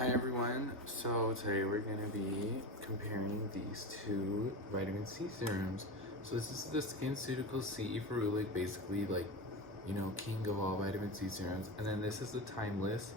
Hi everyone, so today we're going to be comparing these two vitamin C serums. So this is the Skinceuticals CE Ferulic, basically king of all vitamin C serums. And then this is the Timless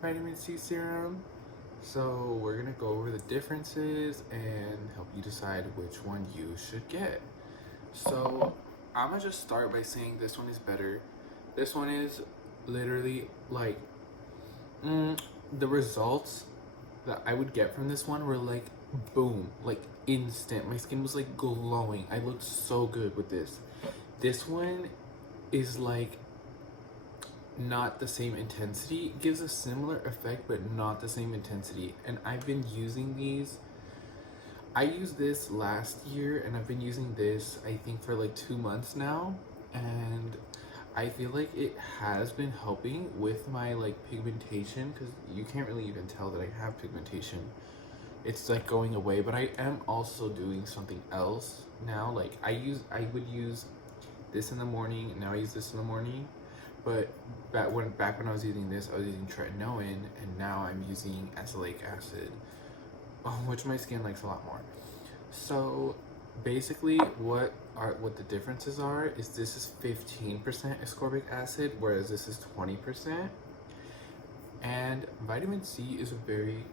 vitamin C serum. So we're going to go over the differences and help you decide which one you should get. So I'm going to just start by saying this one is better. This one is literally like the results that I would get from this one were like boom, like instant. My skin was like glowing. I looked so good with this. This one is like not the same intensity. It gives a similar effect but not the same intensity. And I've been using these. I used this last year and I've been using this I think for like 2 months now, and I feel like it has been helping with my like pigmentation, because you can't really even tell that I have pigmentation. It's like going away, but I am also doing something else now. Like I would use this in the morning, and now I use this in the morning. But back when I was using this, I was using tretinoin, and now I'm using azelaic acid, which my skin likes a lot more. So basically what the differences are is this is 15% ascorbic acid, whereas this is 20%. And vitamin C is a very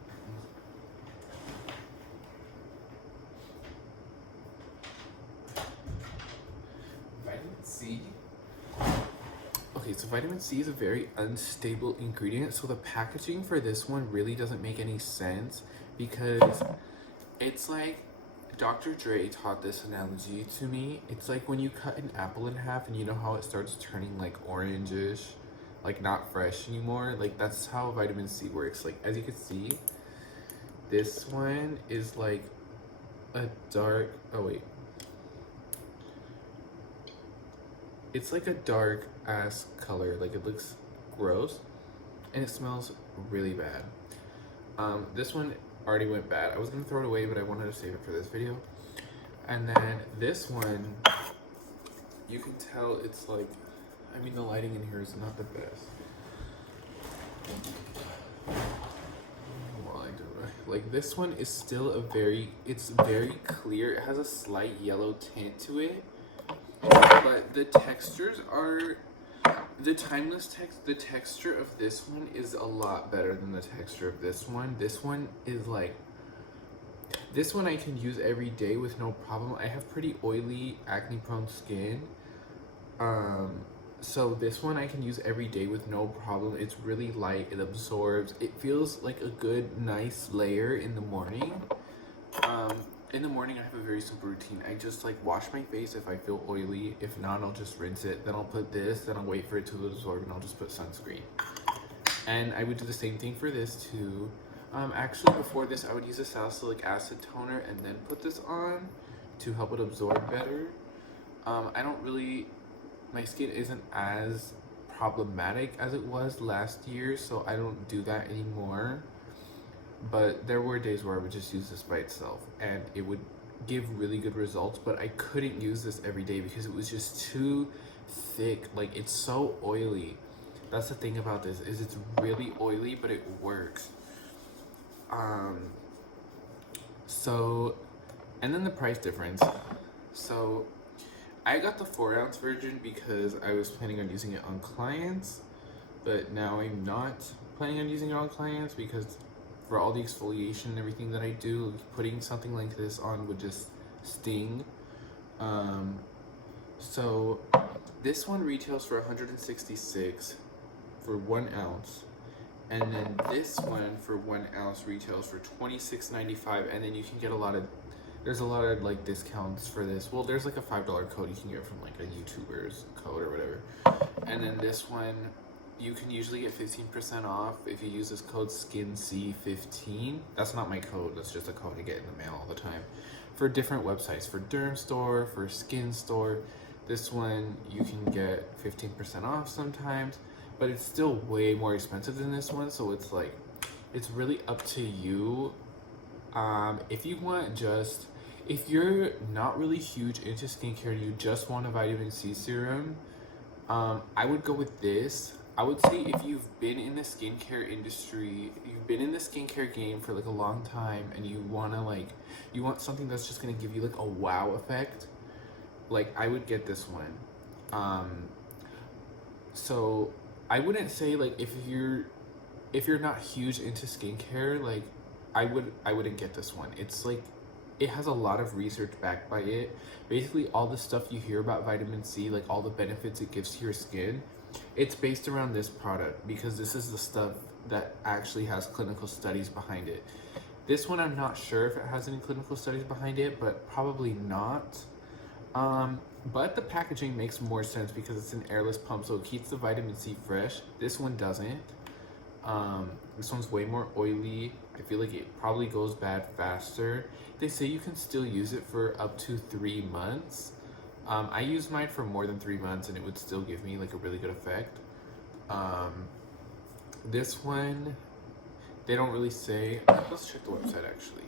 so vitamin C is a very unstable ingredient, so the packaging for this one really doesn't make any sense, because it's like Dr. Dre taught this analogy to me. It's like when you cut an apple in half and you know how it starts turning like orangish, like not fresh anymore. Like that's how vitamin C works. Like as you can see, this one is like a dark, it's like a dark ass color. Like it looks gross and it smells really bad. This one already went bad. I was gonna throw it away, but I wanted to save it for this video. And then this one, you can tell it's like, I mean the lighting in here is not the best. Like this one is still it's very clear. It has a slight yellow tint to it, but the textures are, the texture of this one is a lot better than the texture of this one. This one is like, this one I can use every day with no problem. I have pretty oily, acne prone skin. So this one I can use every day with no problem. It's really light, it absorbs. It feels like a good, nice layer in the morning. In the morning, I have a very simple routine. I just like wash my face if I feel oily. If not, I'll just rinse it. Then I'll put this, then I'll wait for it to absorb, and I'll just put sunscreen. And I would do the same thing for this too. Actually, before this, I would use a salicylic acid toner and then put this on to help it absorb better. My skin isn't as problematic as it was last year, so I don't do that anymore. But there were days where I would just use this by itself and it would give really good results, but I couldn't use this every day because it was just too thick. Like it's so oily. That's the thing about this, is it's really oily, but it works. So, and then the price difference. So I got the 4-ounce version because I was planning on using it on clients, but now I'm not planning on using it on clients because for all the exfoliation and everything that I do, putting something like this on would just sting. So this one retails for $166 for 1 ounce, and then this one for 1 ounce retails for $26.95, and then you can get there's a lot of like discounts for this. Well, there's like a $5 code you can get from like a YouTuber's code or whatever. And then this one, you can usually get 15% off if you use this code SKINC15. That's not my code, that's just a code I get in the mail all the time. For different websites, for Derm Store, for Skin Store, this one you can get 15% off sometimes, but it's still way more expensive than this one, so it's like, it's really up to you. If you're not really huge into skincare and you just want a vitamin C serum, I would go with this. I would say if you've been in the skincare industry, you've been in the skincare game for like a long time and you want something that's just gonna give you like a wow effect, like I would get this one. So I wouldn't say like if you're not huge into skincare, like I wouldn't get this one. It's like it has a lot of research backed by it. Basically all the stuff you hear about vitamin C, like all the benefits it gives to your skin, it's based around this product because this is the stuff that actually has clinical studies behind it. This one I'm not sure if it has any clinical studies behind it, but probably not. But the packaging makes more sense because it's an airless pump, so it keeps the vitamin C fresh. This one doesn't. This one's way more oily. I feel like it probably goes bad faster. They say you can still use it for up to 3 months. I used mine for more than 3 months and it would still give me like a really good effect. This one, they don't really say. Let's check the website actually.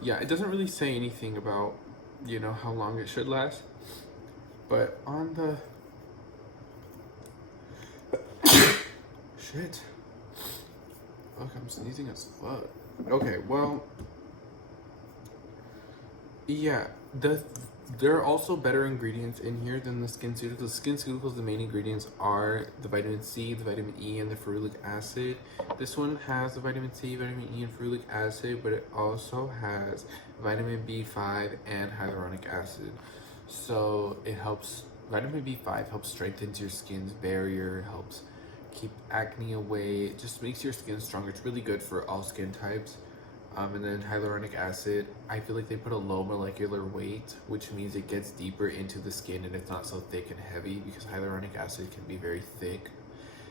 Yeah, it doesn't really say anything about, you know, how long it should last. But on the shit. Fuck, I'm sneezing as fuck. Okay, well, yeah, there are also better ingredients in here than the Skinceuticals. Skinceuticals, the main ingredients are the vitamin C, the vitamin E, and the ferulic acid. This one has the vitamin C, vitamin E, and ferulic acid, but it also has vitamin B5 and hyaluronic acid. So it helps, vitamin B5 helps strengthen your skin's barrier, helps keep acne away, it just makes your skin stronger. It's really good for all skin types. And then hyaluronic acid, I feel like they put a low molecular weight, which means it gets deeper into the skin and it's not so thick and heavy because hyaluronic acid can be very thick.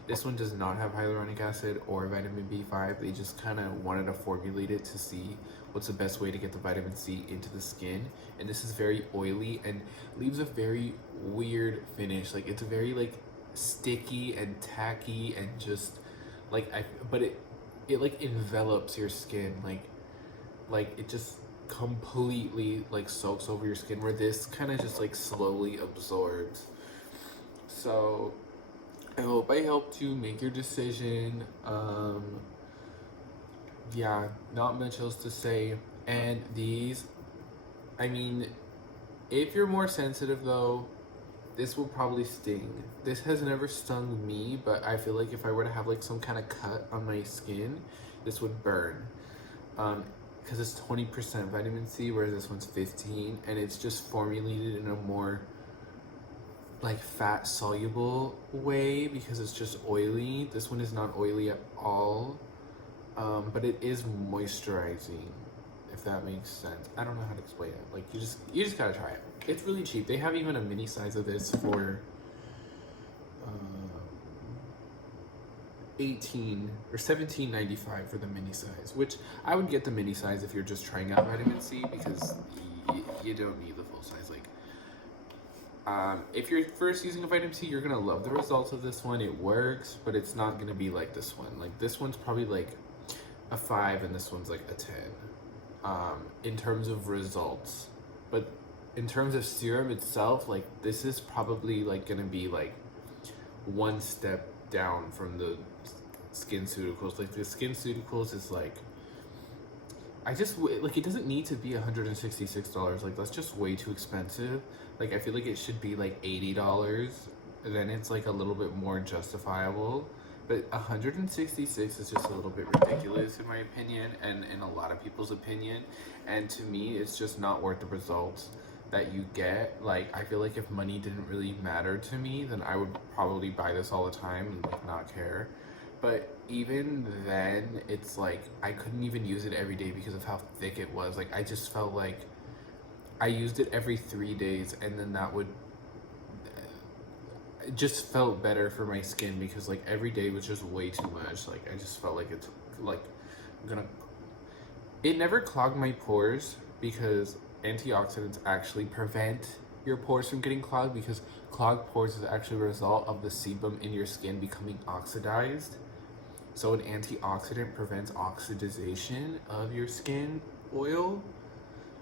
This one does not have hyaluronic acid or vitamin B5. They just kind of wanted to formulate it to see what's the best way to get the vitamin C into the skin. And this is very oily and leaves a very weird finish. Like it's very like sticky and tacky and just like but it like envelops your skin, like it just completely like soaks over your skin, where this kind of just like slowly absorbs. So I hope I helped you make your decision. Yeah, not much else to say. And these, I mean, if you're more sensitive though, this will probably sting. This has never stung me, but I feel like if I were to have like some kind of cut on my skin, this would burn. Because it's 20% vitamin C, whereas this one's 15, and it's just formulated in a more like fat soluble way because it's just oily. This one is not oily at all, but it is moisturizing, if that makes sense. I don't know how to explain it. Like you just gotta try it. It's really cheap. They have even a mini size of this for 18 or 17.95 for the mini size, which I would get the mini size if you're just trying out vitamin C because you don't need the full size. Like if you're first using a vitamin C, you're gonna love the results of this one. It works, but it's not gonna be like this one. Like this one's probably like a 5 and this one's like a 10 in terms of results. But in terms of serum itself, like this is probably like gonna be like one step down from the Skinceuticals. Like the Skinceuticals is like, I just like, it doesn't need to be $166. Like that's just way too expensive. Like I feel like it should be like $80, and then it's like a little bit more justifiable. But 166 is just a little bit ridiculous in my opinion, and in a lot of people's opinion. And to me, it's just not worth the results that you get. Like I feel like if money didn't really matter to me, then I would probably buy this all the time and like not care. But even then, it's like I couldn't even use it every day because of how thick it was. Like I just felt like I used it every 3 days, and then that would, it just felt better for my skin because like every day was just way too much. Like I just felt like it's like it never clogged my pores because antioxidants actually prevent your pores from getting clogged, because clogged pores is actually a result of the sebum in your skin becoming oxidized. So an antioxidant prevents oxidization of your skin oil.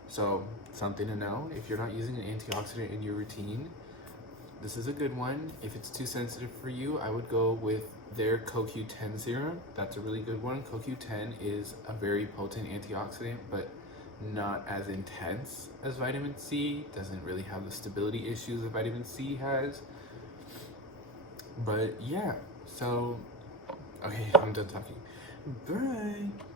So something to know, if you're not using an antioxidant in your routine, this is a good one. If it's too sensitive for you, I would go with their CoQ10 serum. That's a really good one. CoQ10 is a very potent antioxidant, but not as intense as vitamin C. Doesn't really have the stability issues that vitamin C has. But yeah, so, okay, I'm done talking. Bye.